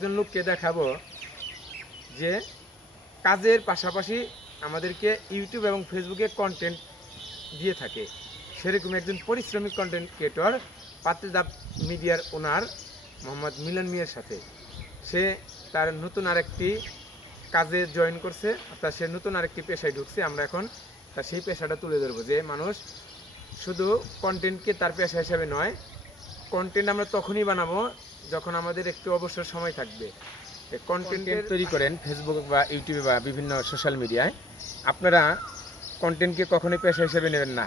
একজন লোককে দেখাবো যে কাজের পাশাপাশি আমাদেরকে ইউটিউব এবং ফেসবুকে কন্টেন্ট দিয়ে থাকে। সেরকম একজন পরিশ্রমিক কন্টেন্ট ক্রিয়েটর পাতিলদাব মিডিয়ার ওনার মোহাম্মদ মিলন মিয়ার সাথে সে তার নতুন আরেকটি কাজে জয়েন করছে, অর্থাৎ সে নতুন আরেকটি পেশায় ঢুকছে। আমরা এখন তার সেই পেশাটা তুলে ধরবো যে মানুষ শুধু কন্টেন্টকে তার পেশা হিসেবে নয়, কন্টেন্ট আমরা তখনই বানাবো যখন আমাদের একটু অবসর সময় থাকবে। কন্টেন্ট তৈরি করেন ফেসবুক বা ইউটিউবে বা বিভিন্ন সোশ্যাল মিডিয়ায়, আপনারা কন্টেন্টকে কখনোই পেশা হিসেবে নেবেন না।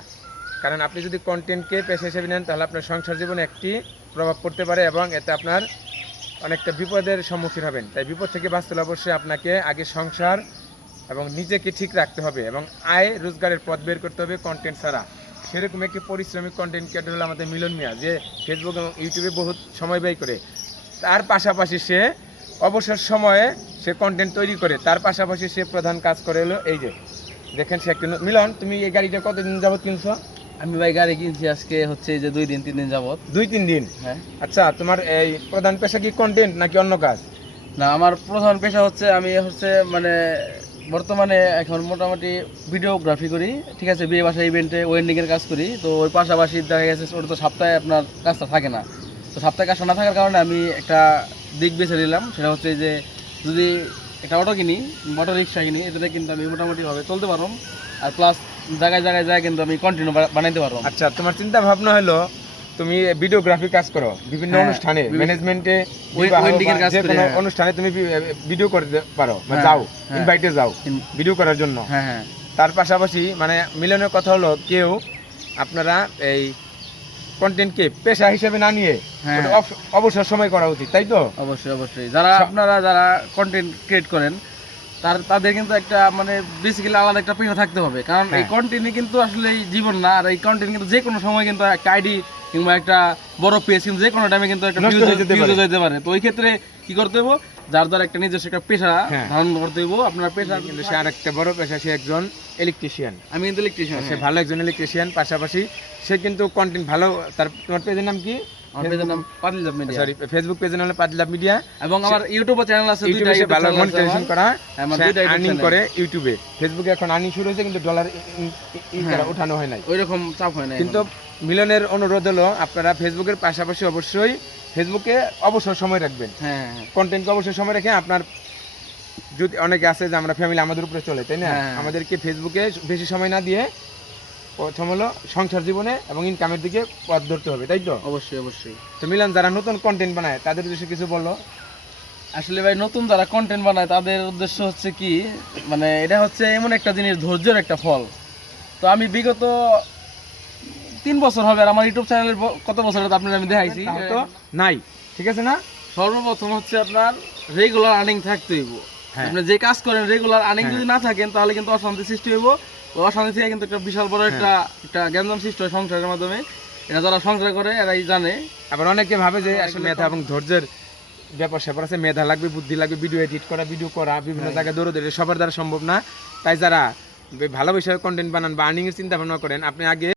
কারণ আপনি যদি কন্টেন্টকে পেশা হিসেবে নেন তাহলে আপনার সংসার জীবনে একটি প্রভাব পড়তে পারে এবং এতে আপনার অনেকটা বিপদের সম্মুখীন হবেন। তাই বিপদ থেকে বাঁচতে হলে অবশ্যই আপনাকে আগে সংসার এবং নিজেকে ঠিক রাখতে হবে এবং আয় রোজগারের পথ বের করতে হবে কন্টেন্ট ছাড়া। সেরকম একটি পরিশ্রমিক কন্টেন্ট ক্রিয়েটর হলো আমাদের মিলন মিয়া, যে ফেসবুক এবং ইউটিউবে বহুত সময় ব্যয় করে। তার পাশাপাশি সে অবসর সময়ে সে কন্টেন্ট তৈরি করে, তার পাশাপাশি সে প্রধান কাজ করে হলো এই যে দেখেন সে একটা মিলন। তুমি এই গাড়িটা কতদিন যাবত কিনছো? আমি ভাই গাড়ি কিনছি আজকে হচ্ছে যে 2-3 দিন যাবত। 2-3 দিন? হ্যাঁ। আচ্ছা, তোমার এই প্রধান পেশা কি কন্টেন্ট নাকি অন্য কাজ? না, আমার প্রধান পেশা হচ্ছে আমি হচ্ছে মানে বর্তমানে এখন মোটামুটি ভিডিওগ্রাফি করি, ঠিক আছে, বিয়ে বাসা ইভেন্টে ওয়েন্ডিংয়ের কাজ করি। তো ওই পাশাপাশি দেখা গেছে ওটা তো সপ্তাহে আপনার কাজটা থাকে না। তো সপ্তাহে কাজটা না থাকার কারণে আমি একটা দিক বেছে নিলাম, সেটা হচ্ছে যে যদি একটা অটো কিনি, অটো রিক্সা কিনি, এটাতে কিন্তু আমি মোটামুটিভাবে চলতে পারব, আর প্লাস জায়গায় জায়গায় যায় কিন্তু আমি কন্টিনিউ বানাইতে পারবো। আচ্ছা, তোমার চিন্তা ভাবনা হলো তুমি ভিডিওগ্রাফি কাজ করো বিভিন্ন অনুষ্ঠানে, ম্যানেজমেন্টে, যে কোনো অনুষ্ঠানে তুমি ভিডিও করতে পারো, যাও ইনভাইটে যাও ভিডিও করার জন্য। হ্যাঁ হ্যাঁ। তার পাশাপাশি মানে মিলনের কথা হলো কেউ আপনারা এই কন্টেন্টকে পেশা হিসেবে না নিয়ে অবসর সময় করা উচিত, তাই তো? অবশ্যই অবশ্যই। আপনারা যারা কন্টেন্ট ক্রিয়েট করেন তাদের কিন্তু একটা মানে বেসিক্যালি আলাদা একটা পেশা থাকতে হবে, কারণ এই কন্টেন্টই কিন্তু আসলে জীবন না। আর এই কন্টেন্ট কিন্তু যে কোনো সময় কিন্তু একটা আইডি কিংবা একটা বড় পেজ কিন্তু যে কোনো টাইমে কিন্তু একটা ভিউজ যেতে পারে। তো ওই ক্ষেত্রে কি করতে হবে, যার যার একটা নিজস্ব একটা পেশা ধারণ করতে হবে। আপনার পেশা কিন্তু সে আরেকটা বড় পেশা, সে একজন ইলেকট্রিশিয়ান। আমি কিন্তু ইলেকট্রিশিয়ান। সে ভালো একজন ইলেকট্রিশিয়ান, পাশাপাশি সে কিন্তু কন্টেন্ট ভালো। তোমার পেজের নাম কি? আমার পেজের নাম পাতিলদাব মিডিয়া। সরি, ফেসবুক পেজের নাম পাতিলদাব মিডিয়া এবং আমার ইউটিউব চ্যানেল আছে, দুইটা ভালো মনিটাইজেশন করা, আর্নিং করে ইউটিউবে। ফেসবুকে এখন আর্নিং শুরু হয়েছে কিন্তু ডলার উঠানো হয় নাই, ওইরকম চাপ হয় না। কিন্তু মিলনের অনুরোধ হলো আপনারা ফেসবুকের পাশাপাশি অবশ্যই ফেসবুকে অবসর সময় রাখবেন। হ্যাঁ, কন্টেন্টকে অবসর সময় রেখে আপনার যদি অনেকে আছে যে আমরা ফ্যামিলি আমাদের উপরে চলে, তাই না? আমাদেরকে ফেসবুকে বেশি সময় না দিয়ে প্রথম হলো সংসার জীবনে এবং ইনকামের দিকে পথ ধরতে হবে, তাই তো? অবশ্যই অবশ্যই। তো মিলন, যারা নতুন কন্টেন্ট বানায় তাদের উদ্দেশ্যে কিছু বললো। আসলে ভাই নতুন যারা কন্টেন্ট বানায় তাদের উদ্দেশ্য হচ্ছে কি, মানে এটা হচ্ছে এমন একটা জিনিস, ধৈর্যের একটা ফল। তো আমি বিগত 3 বছর হবে আর আমার ইউটিউব চ্যানেলের কত বছর আপনার আমি দেখাইছি তো নাই, ঠিক আছে না? সর্বপ্রথম হচ্ছে আপনার রেগুলার আর্নিং থাকতে হইব। আপনি যে কাজ করেন রেগুলার আর্নিং যদি না থাকেন তাহলে কিন্তু অশান্তি সৃষ্টি হইব। অশান্তি থেকে কিন্তু একটা বিশাল বড় একটা গ্যাঞ্জাম সৃষ্টি হয় সংসারের মাধ্যমে। এটা যারা সংসার করে এরাই জানে। আবার অনেকে ভাবে যে আসলে মেধা এবং ধৈর্যের ব্যাপার স্যাপার আছে, মেধা লাগবে, বুদ্ধি লাগবে, ভিডিও এডিট করা, ভিডিও করা, বিভিন্ন জায়গায় দৌড়ে সবার দ্বারা সম্ভব না। তাই যারা ভালোবেসে কন্টেন্ট বানান বা আর্নিং এর চিন্তা ভাবনা করেন, আপনি আগে